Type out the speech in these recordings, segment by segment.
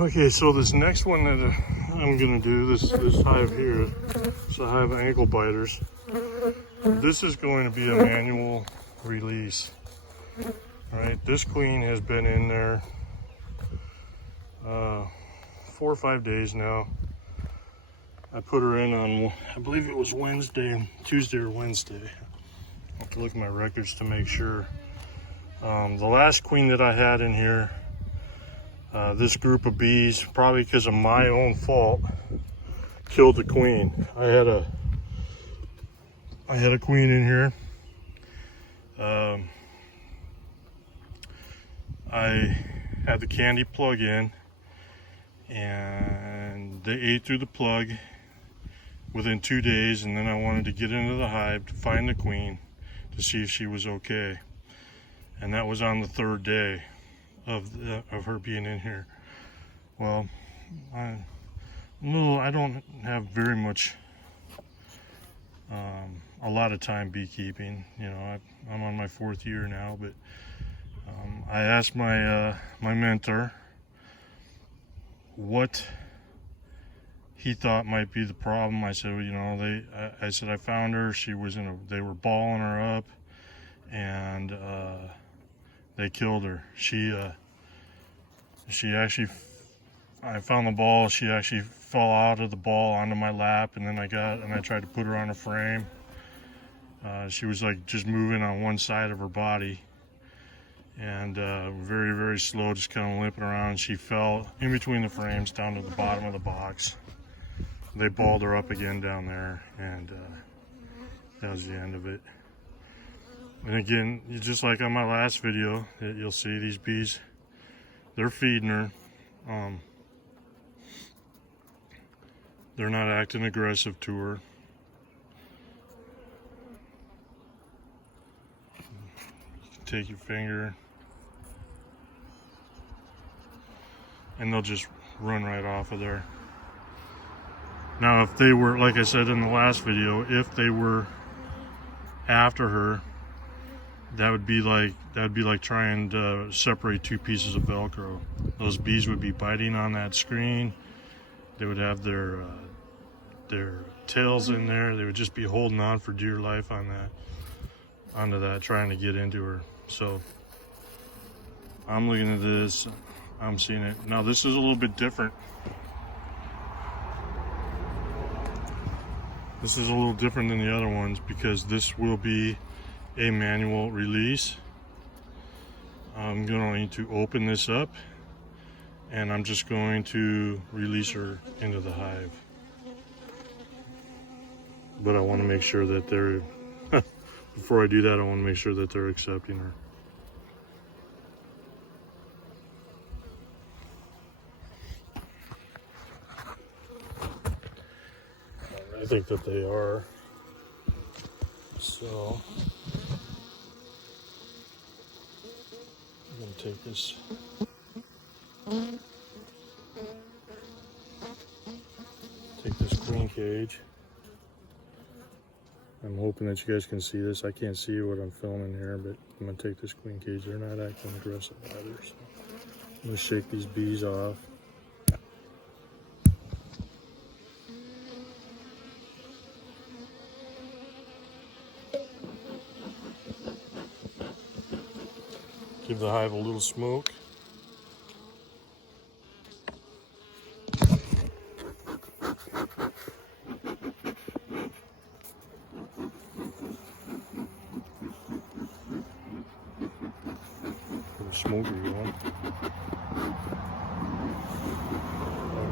Okay, so this next one that I'm gonna do, this hive here, it's a hive of ankle biters. This is going to be a manual release. All right, this queen has been in there 4 or 5 days now. I put her in on, I believe it was Tuesday or Wednesday. I'll have to look at my records to make sure. The last queen that I had in here, this group of bees, probably because of my own fault, killed the queen. I had a queen in here. I had the candy plug in, and they ate through the plug within 2 days, and then I wanted to get into the hive to find the queen to see if she was okay. And that was on the 3rd day of her being in here. Well, I don't have very much, a lot of time beekeeping. You know, I'm on my 4th year now, but I asked my my mentor what he thought might be the problem. I said, well, you know, I said I found her. She was they were balling her up, and they killed her. She actually, I found the ball. She actually fell out of the ball onto my lap, and then I tried to put her on a frame. She was like just moving on one side of her body, and very, very slow, just kind of limping around. She fell in between the frames down to the bottom of the box. They balled her up again down there, and that was the end of it. And again, just like on my last video, you'll see these bees, they're feeding her. They're not acting aggressive to her. Take your finger, and they'll just run right off of there. Now, if they were, like I said in the last video, if they were after her, that would be like trying to separate 2 pieces of Velcro. Those bees would be biting on that screen. They would have their tails in there. They would just be holding on for dear life onto that, trying to get into her. So I'm looking at this, I'm seeing it. Now this is a little bit different. This is a little different than the other ones because this will be a manual release. I'm going to open this up, and I'm just going to release her into the hive. But I want to make sure that they're, before I do that, I want to make sure that they're accepting her. I think that they are. So I'm going to take this. Take this queen cage. I'm hoping that you guys can see this. I can't see what I'm filming here, but I'm going to take this queen cage. They're not acting aggressive either. So I'm going to shake these bees off. Give the hive a little smoke. Smoker going.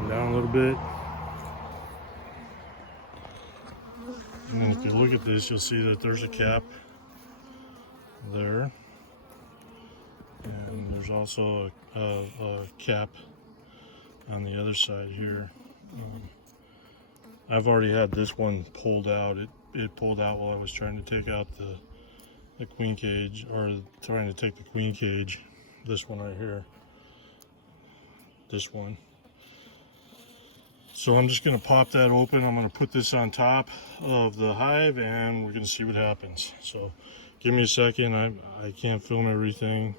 Down a little bit. And then if you look at this, you'll see that there's a cap there. And there's also a cap on the other side here. I've already had this one pulled out. It pulled out while I was trying to take out the queen cage, or trying to take the queen cage. This one right here. This one. So I'm just going to pop that open. I'm going to put this on top of the hive, and we're going to see what happens. So give me a second. I can't film everything.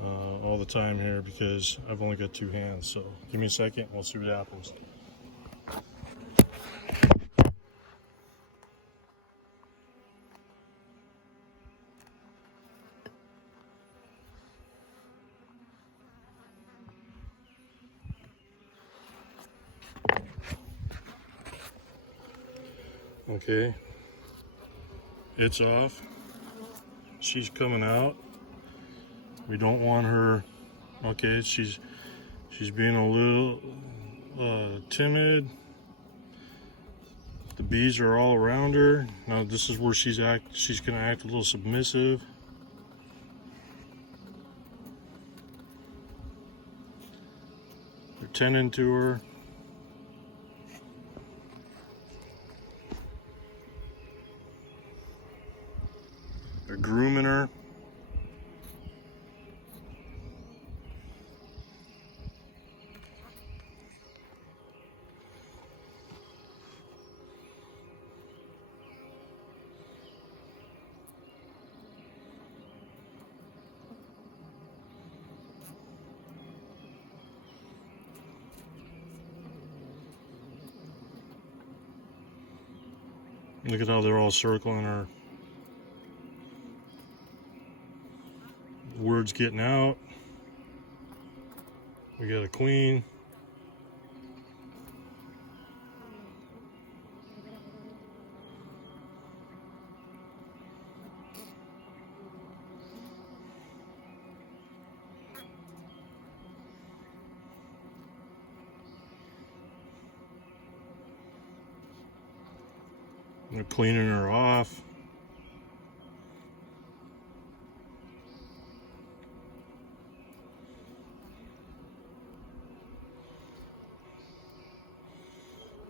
all the time here because I've only got two hands. So give me a second, we'll see what happens. Okay, it's off. She's coming out. We don't want her. Okay, she's being a little timid. The bees are all around her. Now this is where she's gonna act a little submissive. They're tending to her. They're grooming her. Look at how they're all circling her. Word's getting out. We got a queen. They're cleaning her off.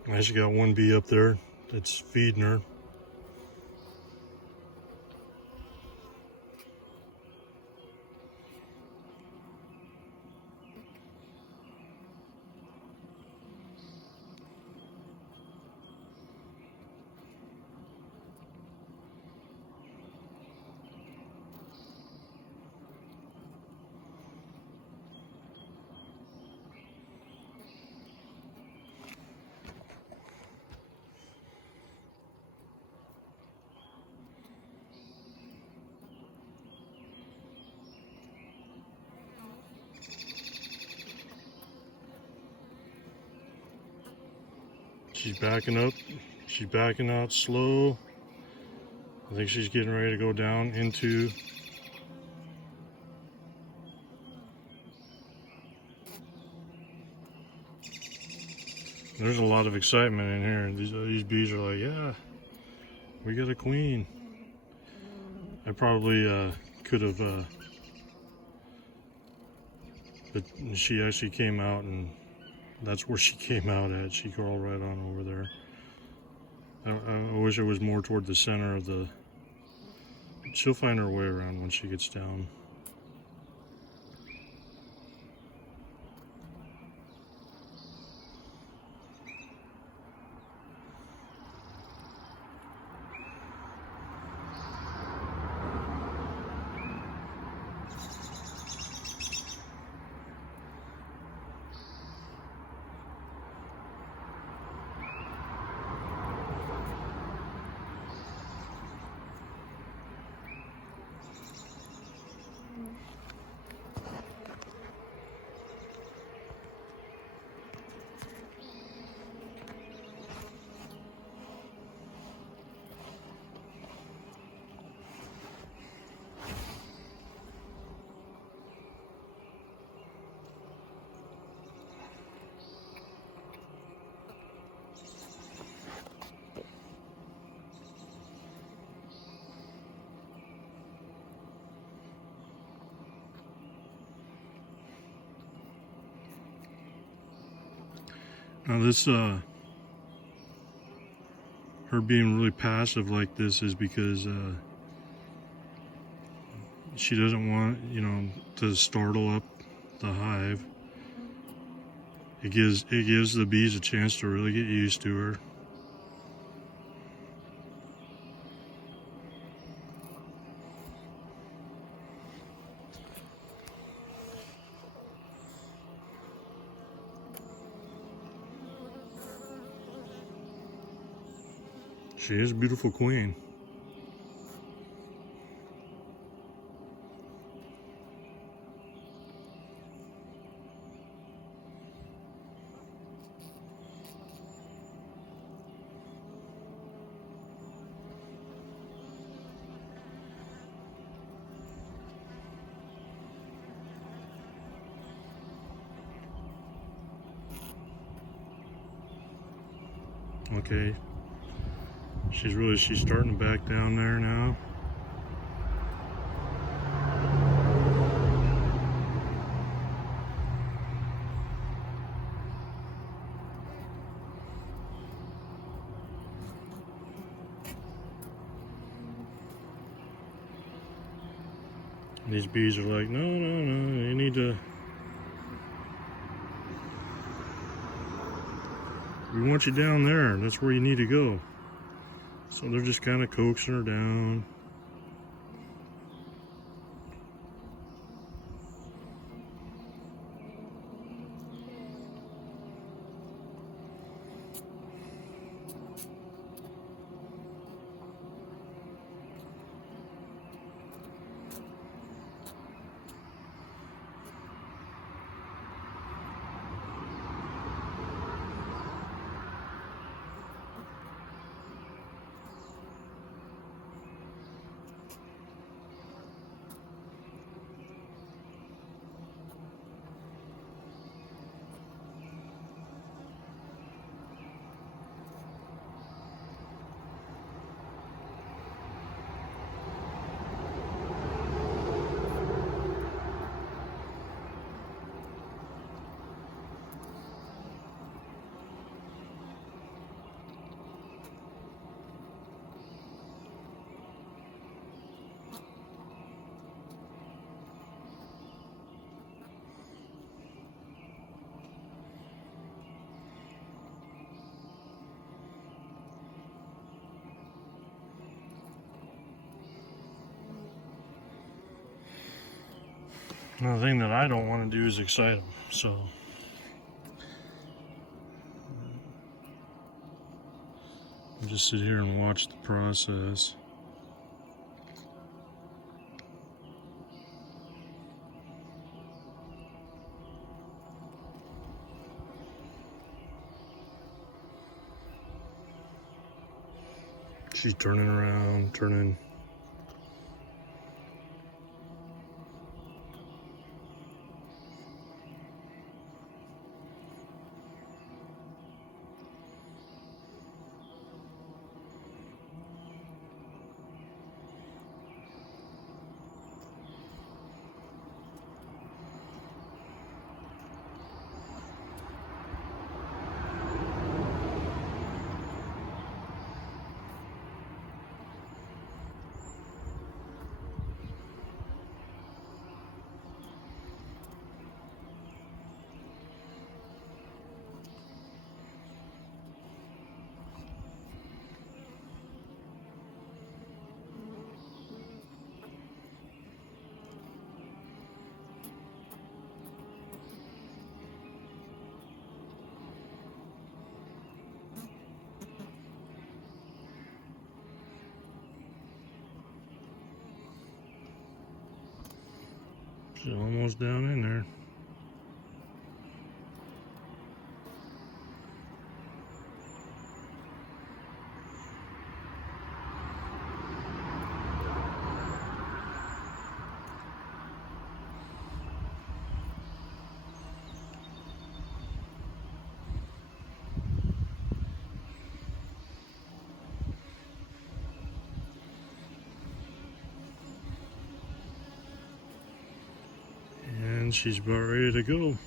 I just got one bee up there that's feeding her. She's backing up. She's backing out slow. I think she's getting ready to go down into. There's a lot of excitement in here. These bees are like, yeah, we got a queen. I probably could have, but she actually came out, and that's where she came out at. She crawled right on over there. I wish it was more toward the center of the. She'll find her way around when she gets down. Now this, her being really passive like this is because she doesn't want, to startle up the hive. It gives the bees a chance to really get used to her. She is a beautiful queen. Okay, she's starting to back down there now. And these bees are like, no, you need to, we want you down there. That's where you need to go. So they're just kind of coaxing her down. Now, the thing that I don't want to do is excite them, so I'll just sit here and watch the process. She's turning around, turning. She's almost down in there. And she's about ready to go.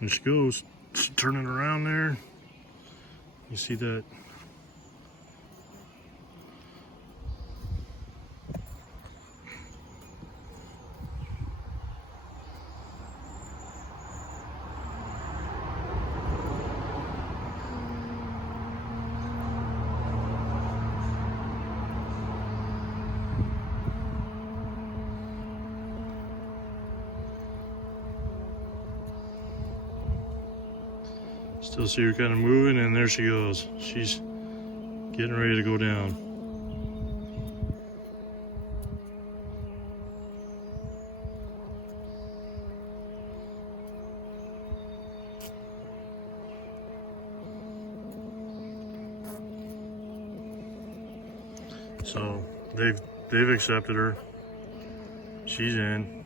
There she goes. She's turning around there. You see that? Still see her kind of moving, and there she goes. She's getting ready to go down. So they've accepted her. She's in.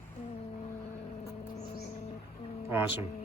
Awesome.